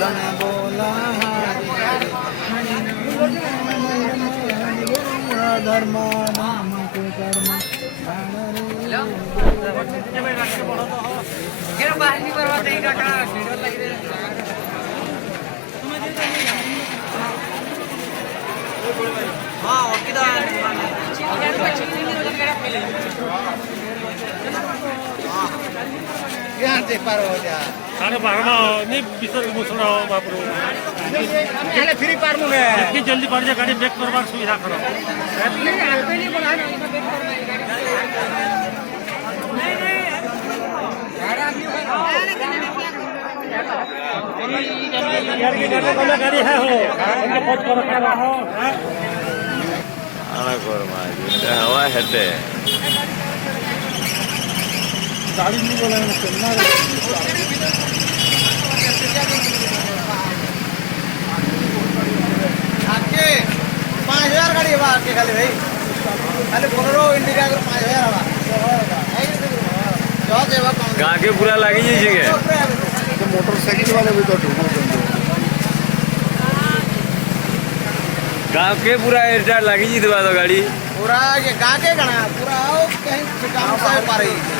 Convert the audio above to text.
धन बोला धर्म नाम के कर्म यहाँ से पार हो जा अरे भागना नहीं बिस्तर मुसरा हो बापरू पहले फ्री पार मुने जितनी जल्दी पड़ जाए गाड़ी ब्रेक करवार सुविधा करो गाड़ी है हो हवा हेटे गाड़ी नहीं बोला ना चलना आपके 5000 गाड़ी हवा आपके खाली भाई खाली बोलेरो इंडिका कर 5000 हवा जो देवा कौन गाँव के पूरा लगी जी तो मोटरसाइकिल वाले भी तो ढूंढो गाँव के पूरा एयरटायर लगी जी दबा दो गाड़ी पूरा ये गा के गणा पूरा आओ कहीं काम से पा रही